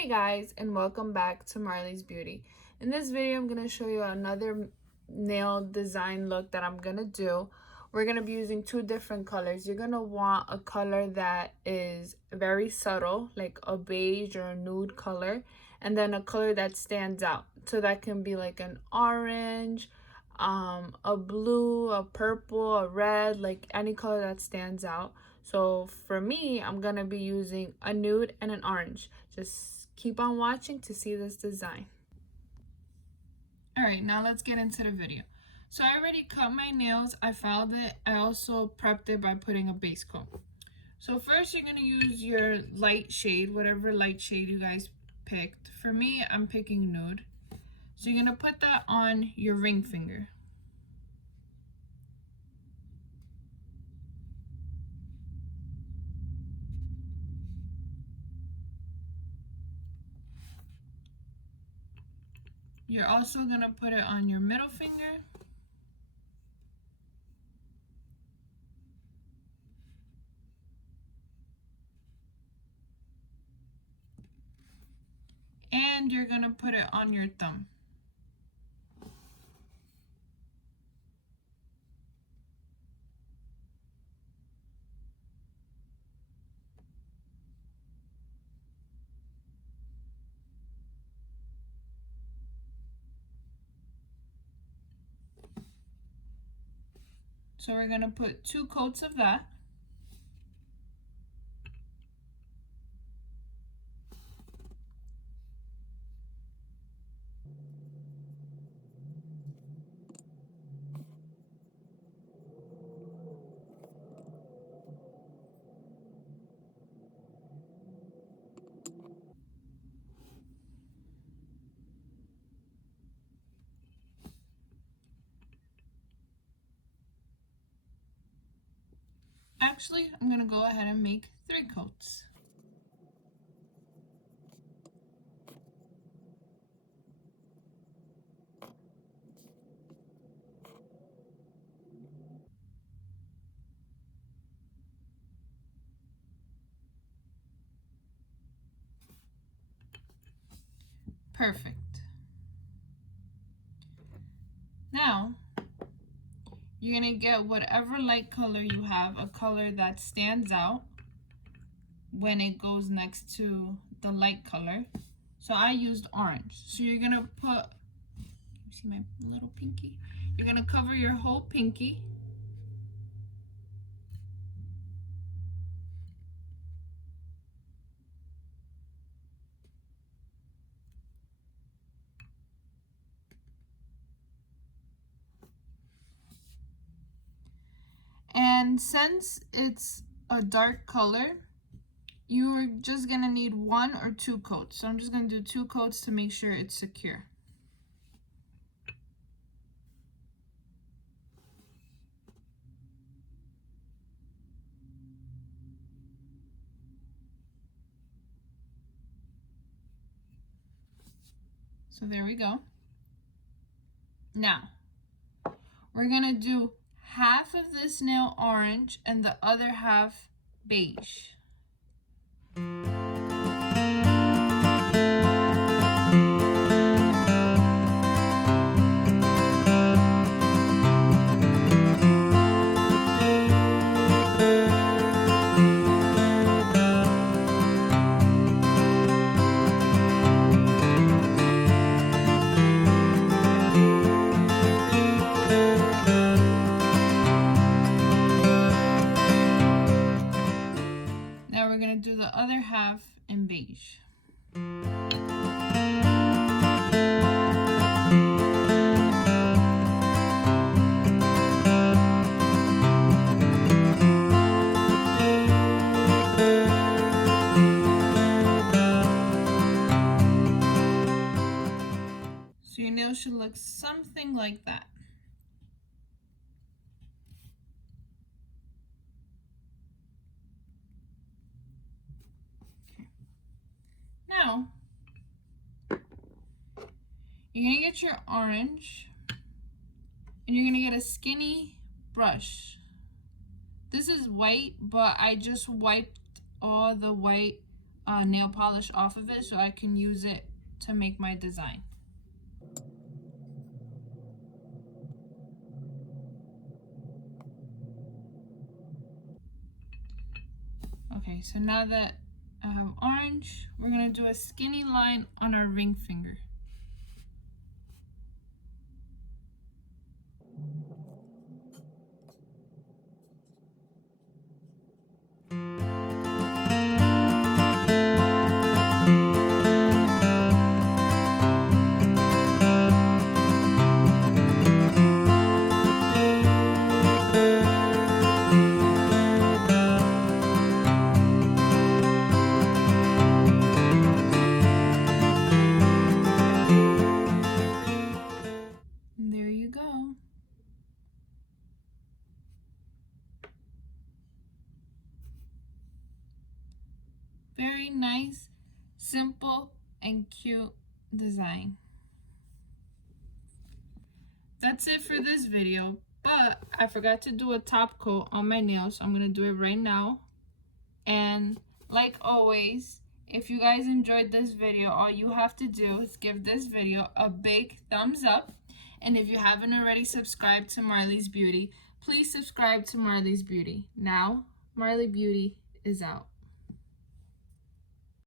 Hey guys, and welcome back to Marley's Beauty. In this video, I'm going to show you another nail design look that I'm going to do. We're going to be using two different colors. You're going to want a color that is very subtle, like a beige or a nude color, and then a color that stands out. So that can be like an orange, a blue, a purple, a red, like any color that stands out. So for me, I'm gonna be using a nude and an orange. Just keep on watching to see this design. All right, now let's get into the video. So I already cut my nails, I filed it. I also prepped it by putting a base coat. So first you're gonna use your light shade, whatever light shade you guys picked. For me, I'm picking nude. So you're gonna put that on your ring finger. You're also gonna put it on your middle finger. And you're gonna put it on your thumb. So we're gonna put 2 coats of that. Actually, I'm gonna go ahead and make 3 coats. Perfect. Now, you're gonna get whatever light color you have, a color that stands out when it goes next to the light color. So I used orange. So you're gonna put, you see my little pinky? You're gonna cover your whole pinky. And since it's a dark color, you're just gonna need 1 or 2 coats. So I'm just gonna do 2 coats to make sure it's secure. So there we go. Now, we're gonna do half of this nail orange and the other half beige. Now we're gonna do the other half in beige. So your nails should look something like that. Now, you're gonna get your orange and you're gonna get a skinny brush. This is white, but I just wiped all the white nail polish off of it so I can use it to make my design. Okay, so now that I have orange, we're gonna do a skinny line on our ring finger. There you go. Very nice, simple, and cute design. That's it for this video, but I forgot to do a top coat on my nails, so I'm gonna do it right now. And like always, if you guys enjoyed this video, all you have to do is give this video a big thumbs up. And if you haven't already subscribed to Marley's Beauty, please subscribe to Marley's Beauty. Now, Marley Beauty is out.